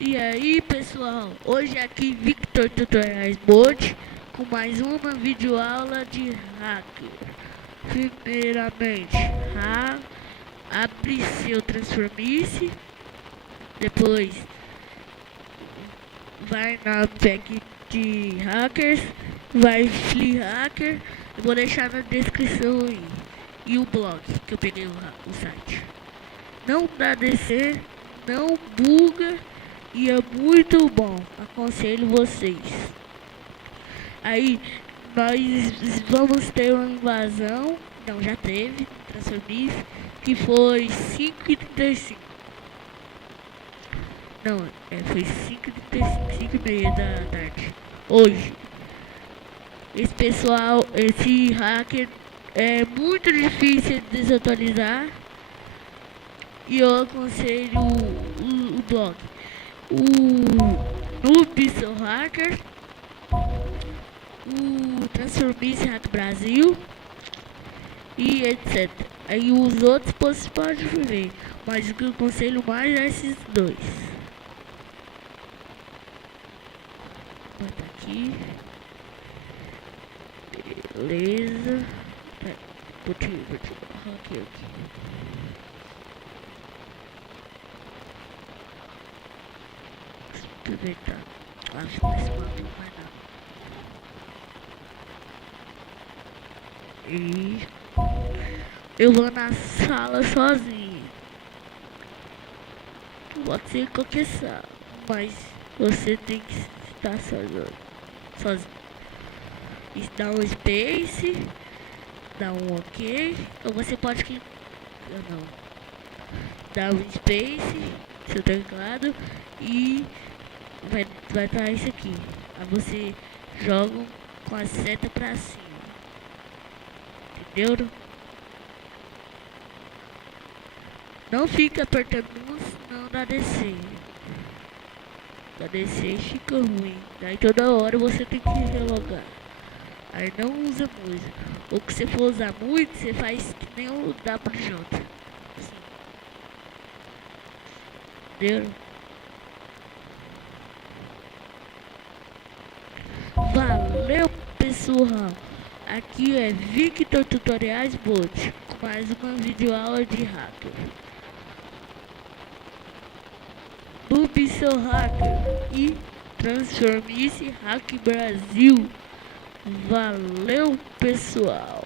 E aí pessoal, hoje aqui Victor Tutoriais Bot com mais uma videoaula de hacker. Primeiramente, abre seu Transformice, depois vai na pack de hackers, vai Flea Hacker, eu vou deixar na descrição aí. E o blog que eu peguei o site. Não dá DC, não buga. E é muito bom, aconselho vocês. Aí nós vamos ter uma invasão, não, já teve, Transformice, que foi 5h35. Não, foi 5h35, 5h30 da tarde. Hoje. Esse hacker é muito difícil de desatualizar. E eu aconselho o blog. O Noob Seu Hacker, o Transformice Hack Brasil e etc. Aí os outros você pode ver, mas o que eu aconselho mais é esses dois. Vou botar aqui. Beleza. Vou tirar aqui. Aproveitar. Acho que esse mapa não vai dar. E eu vou na sala sozinho. Pode ser qualquer sala, mas você tem que estar sozinho. Dá um space, dá um ok, ou você pode clicar. Não. Dá um space, seu teclado e vai estar isso aqui. Aí você joga com a seta pra cima. Entendeu? Não fica apertando não dá DC. Da DC fica ruim. Daí toda hora você tem que relogar. Aí não usa muito. Ou que você for usar muito, você faz que nem o WJ. Assim. Entendeu? Valeu pessoal, aqui é Victor Tutoriais Bot, com mais uma videoaula de hacker. Noob Seu Hacker e Transformice Hack Brasil. Valeu pessoal.